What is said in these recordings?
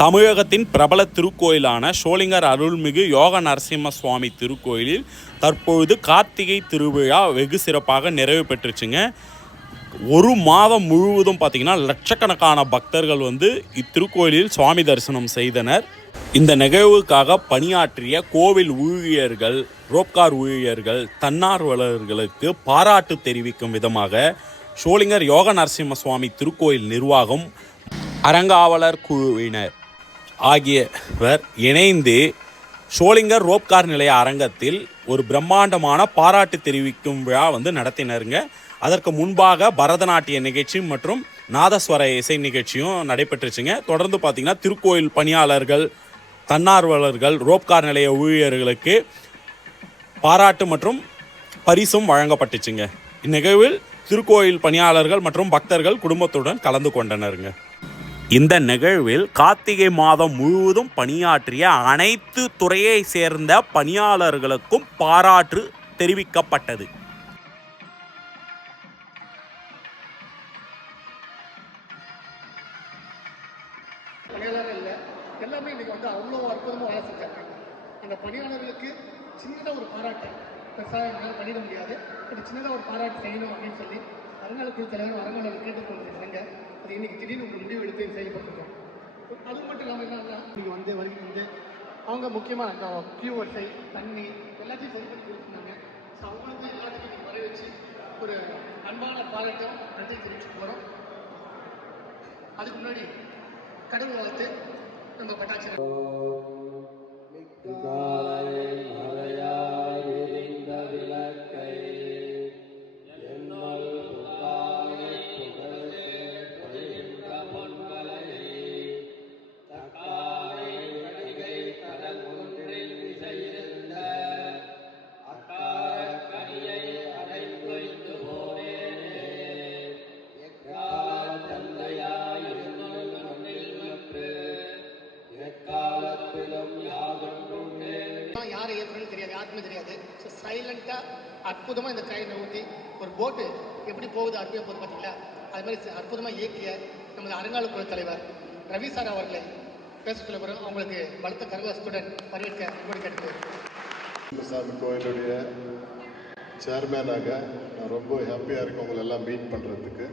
தமிழகத்தின் பிரபல திருக்கோயிலான ஷோலிங்கர் அருள்மிகு யோக நரசிம்ம சுவாமி திருக்கோயிலில் தற்பொழுது கார்த்திகை திருவிழா வெகு சிறப்பாக நிறைவு பெற்றுச்சுங்க. ஒரு மாதம் முழுவதும் பார்த்தீங்கன்னா லட்சக்கணக்கான பக்தர்கள் வந்து இத்திருக்கோயிலில் சுவாமி தரிசனம் செய்தனர். இந்த நிகழ்வுக்காக பணியாற்றிய கோவில் ஊழியர்கள் ரோப்கார் ஊழியர்கள் தன்னார்வலர்களுக்கு பாராட்டு தெரிவிக்கும் விதமாக ஷோலிங்கர் யோக நரசிம்ம சுவாமி திருக்கோயில் நிர்வாகம் அறங்காவலர் குழுவினர். ஆகியவர் இணைந்து ஷோலிங்கர் ரோப்கார் நிலைய அரங்கத்தில் ஒரு பிரம்மாண்டமான பாராட்டு தெரிவிக்கும் விழா வந்து நடத்தினருங்க. அதற்கு முன்பாக பரதநாட்டிய நிகழ்ச்சி மற்றும் நாதஸ்வர இசை நிகழ்ச்சியும் நடைபெற்றுச்சுங்க. தொடர்ந்து பார்த்திங்கன்னா திருக்கோயில் பணியாளர்கள் தன்னார்வலர்கள் ரோப்கார் நிலைய ஊழியர்களுக்கு பாராட்டு மற்றும் பரிசும் வழங்கப்பட்டுச்சுங்க. இந்நிகழ்வில் திருக்கோயில் பணியாளர்கள் மற்றும் பக்தர்கள் குடும்பத்துடன் கலந்து கொண்டனருங்க. இந்த நிகழ்வில் கார்த்திகை மாதம் முழுவதும் பணியாற்றிய அனைத்து துறையை சேர்ந்த பணியாளர்களுக்கும் பாராட்டு தெரிவிக்கப்பட்டது. எல்லாமே இன்னைக்கு வந்து அவ்வளோ அற்புதமாக வேலை செஞ்சாங்க அந்த பணியாளர்களுக்கு சின்னதாக ஒரு பாராட்டு. பெருசாக என்னால் பண்ணிட முடியாது. பட் சின்னதாக ஒரு பாராட்டு செய்யணும் அப்படின்னு சொல்லி அரங்கால குழு தலைவர் அரங்காளர் கேட்டுக்கொண்டிருக்கிறாங்க அது இன்னைக்கு திடீர்னு ஒரு முடிவு எடுத்து செயல்பட்டுருக்கோம் அது மட்டும் இல்லாமல் என்னன்னா நீங்கள் வந்து வருகின்ற வந்து அவங்க முக்கியமாக இந்த கியூ வரிசை தண்ணி எல்லாத்தையும் சரி பண்ணி கொடுத்துருந்தாங்க. ஸோ அவங்களுக்கு எல்லாத்துக்கும் வர வச்சு ஒரு அன்பான பாராட்டம் நன்றி தெரிவிச்சு போகிறோம் அதுக்கு முன்னாடி கடவுள் வளர்த்து நம்ம பட்டாச்சு. அற்புதமாக இந்த ட்ரெயினை ஊற்றி ஒரு போட்டு எப்படி போகுது அருமையாக போகுது பார்த்தீங்களா அது மாதிரி அற்புதமாக இயக்கிய நமது அறங்காலக்குழு தலைவர் ரவி சார் அவர்களை பேச சொல்ல பிறகு அவங்களுக்கு பலத்த கரகோசத்துடன் வரவேற்க அன்போடு கேட்டுக்கொள்கிறேன். சாமி கோயிலுடைய சேர்மேனாக நான் ரொம்ப ஹாப்பியாக இருக்கேன் உங்களை எல்லாம் மீட் பண்ணுறதுக்கு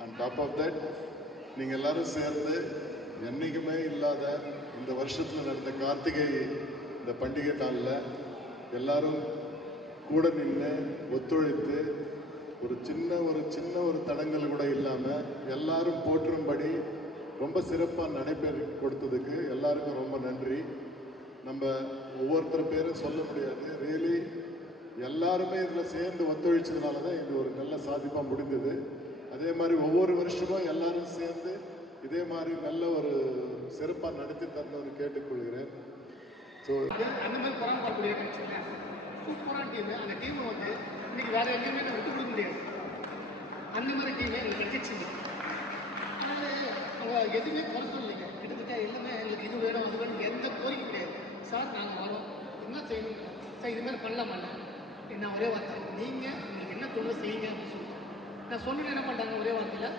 அண்ட் டாப் ஆஃப் தட் நீங்கள் எல்லாரும் சேர்ந்து என்றைக்குமே இல்லாத இந்த வருஷத்தில் நடந்த கார்த்திகை இந்த பண்டிகை நாளில் எல்லாரும் கூட நின்று ஒத்துழைத்து ஒரு சின்ன ஒரு சின்ன ஒரு தடங்கள் கூட இல்லாமல் எல்லாரும் போற்றும்படி ரொம்ப சிறப்பாக நடைபெற கொடுத்ததுக்கு எல்லாருக்கும் ரொம்ப நன்றி. நம்ம ஒவ்வொருத்தர் பேரும் சொல்ல முடியாது. ரியலி எல்லாருமே இதில் சேர்ந்து ஒத்துழைச்சதுனால தான் இது ஒரு நல்ல சாதிப்பாக முடிந்தது. அதே மாதிரி ஒவ்வொரு வருஷமும் எல்லாரும் சேர்ந்து இதே மாதிரி நல்ல ஒரு சிறப்பாக நடத்தி தரணும்னு கேட்டுக்கொள்கிறேன். ஸோ சூப்பரான டீம் அந்த டீம் வந்து இன்னைக்கு வேற எங்கேயுமே நான் விட்டு கொடுக்க முடியாது. அந்த மாதிரி டீமே எங்களுக்கு கிடைச்சிச்சு அவங்க எதுவுமே குறை சொல்லலைங்க. கிட்டத்தட்ட எல்லாமே எங்களுக்கு இது வேணும் அது வேணும் எந்த கோரிக்கை கிடையாது. சார் நாங்கள் வரோம். என்ன செய்யணும்? சார் இது மாதிரி பண்ணலாமாண்ணா என்ன ஒரே வார்த்தை. நீங்கள் உங்களுக்கு என்ன தொழில் செய்யுங்க அப்படின்னு சொல்லிட்டு. நான் சொன்னேன் என்ன பண்ணிட்டாங்க ஒரே வார்த்தையில்?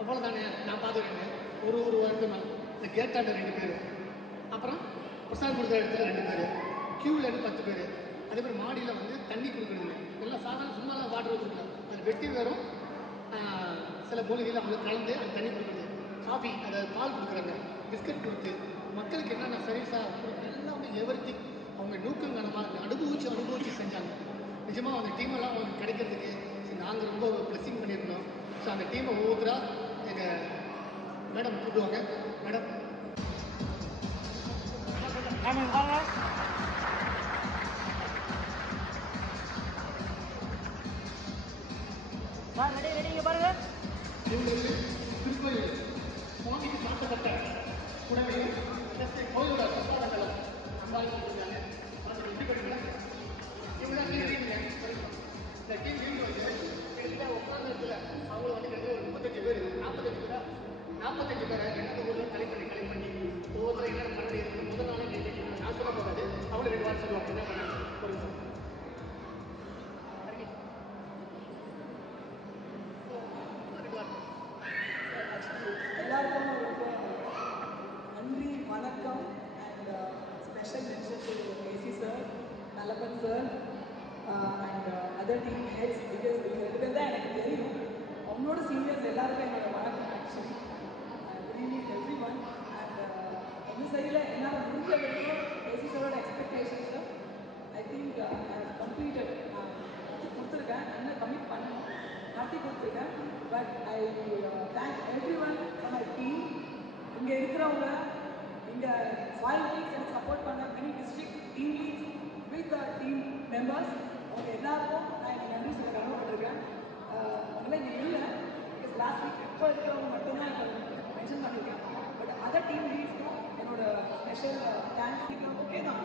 அவ்வளோதானே நான் பார்த்துக்கிறேங்க. ஒரு ஒரு வாரத்தை நான் இந்த கேட்டாண்ட ரெண்டு பேர். அப்புறம் பிரசாத் கொடுத்த இடத்துல ரெண்டு பேர். க்யூவில் இருந்து பத்து பேர். அதே மாதிரி மாடியில் வந்து தண்ணி கொடுக்குறது எல்லாம் சாதாரண சும்மாலாம் வாட்டர் கொடுக்கலாம் அது வெட்டி வெறும் ஆஹ், சில மூலிகைகள் அவங்களுக்கு கலந்து அந்த தண்ணி கொடுக்குறது. காஃபி அதாவது பால் கொடுக்குறாங்க. பிஸ்கட் கொடுத்து மக்களுக்கு என்னென்ன சர்வீஸாக எல்லாமே எவர்த்தி அவங்க நூக்கங்கனமாக அனுபவிச்சு அனுபவிச்சு செஞ்சாங்க. நிஜமாக அந்த டீம் எல்லாம் அவங்களுக்கு கிடைக்கிறதுக்கு நாங்கள் ரொம்ப ப்ளெஸிங் பண்ணியிருந்தோம். ஸோ அந்த டீமை ஒவ்வொருத்தராக எங்கள் மேடம் கூப்பிடுவாங்க. மேடம் இவங்களுக்கு சார் ரெடி சாத்தப்பட்ட உடமையும் ப்ளஸ் கோயிலோட பிரசாதங்களும் அம்பாள் கொடுத்துருக்காங்க அதை எப்படி பண்ணுங்க இவங்க இந்த டீம் டீம் வந்து கிட்டத்தட்ட உட்கார்ந்த அவங்க வந்து கிட்டத்தட்ட ஒரு முப்பத்தஞ்சு பேர் நாற்பத்தஞ்சு பேரா? நாற்பத்தஞ்சு பேரை எந்த ஊரில் கலை பண்ணி கலெக்ட் பண்ணி ஒவ்வொருத்தரும் என்ன பண்ண முதல் நாளே நான் சொல்ல போகாது. அவங்க ரெண்டு வாரம் சொல்லுவாங்க. என்ன பண்ணாங்க ஒரு Nallappan sir and other team heads because இவங்க ரெண்டு பேர் தான் எனக்கு தெரியும். அவங்களோட சீனியர்ஸ் எல்லாருக்கும் என்னோட வணக்கம் actually I evening everyone and இந்த சைடில் என்னால் முடிஞ்ச வரைக்கும் பேசிஸோட எக்ஸ்பெக்டேஷன்ஸ் ஐ திங்க் கம்ப்ளீட்டட் நான் கொடுத்துருக்கேன். என்ன கமிட் பண்ணணும்? காட்டி கொடுத்துருக்கேன். But I thank everyone my team இங்கே இருக்கிறவங்க இங்கே சாயில் லீக்ஸ் எனக்கு சப்போர்ட் பண்ண many district team leads with our team members அவங்க எல்லாருக்கும் நான் இன்னைக்கு நன்றி சொல்ல கடமைப்பட்டிருக்கேன் அதெல்லாம் இங்கே இல்லை. லாஸ்ட் வீக் இப்போ இருக்கிறவங்க மட்டும்தான் மென்ஷன் பண்ணியிருக்கேன் பட் அதர் டீம் லீட்ஸ்க்கும் என்னோட ஸ்பெஷல் தேங்க்ஸ் ஓகே தான்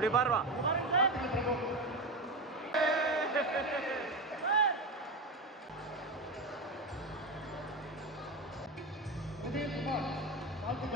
Abrir barba. ಉದಯ್ ಕುಮಾರ್ ನಾಲ್ಕು